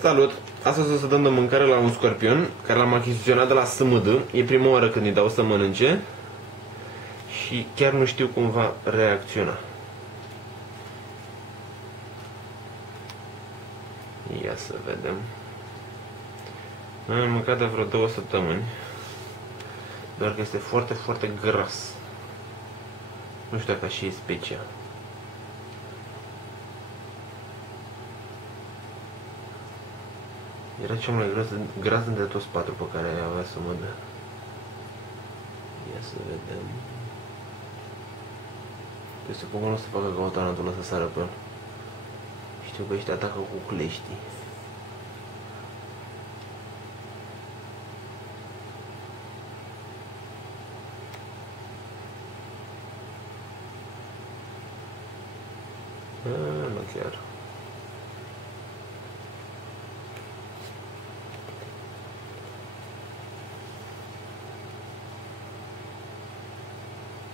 Salut! Astăzi o să dăm de mâncare la un scorpion care l-am achiziționat de la SMD. E prima oară când îi dau să mănânce și chiar nu știu cum va reacționa. Ia să vedem. Noi am mâncat de vreo 2 săptămâni, doar că este foarte, foarte gras. Nu știu dacă și e specia. Era cel mai gras dintre toți 4 pe care avea să mă dă. Ia să vedem. Presupun că nu o să facă ca o tarantulă să sară pe el. Știu că ăștia atacă cu cleștii. Nu chiar.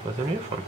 Poate nu e foame.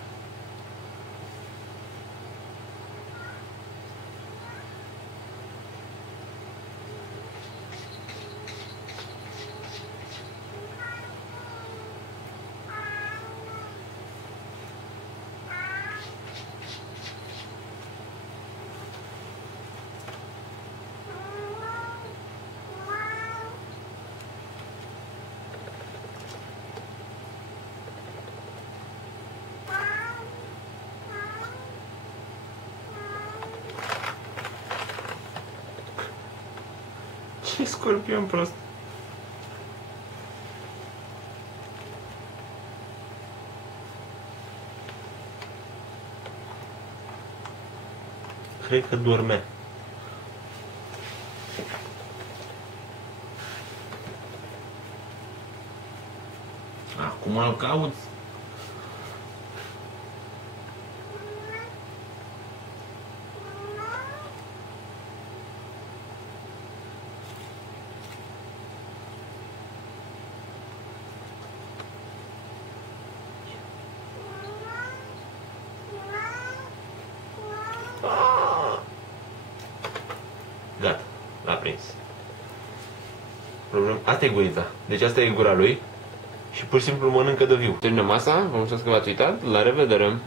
Ce scorpion prost! Cred că dormea. Acum îl cauți? Gata, l-a prins. Asta e gurița. Deci asta e gura lui. Și pur și simplu mănâncă de viu. Termină masa, vă mulțumesc că v-ați uitat. La revedere!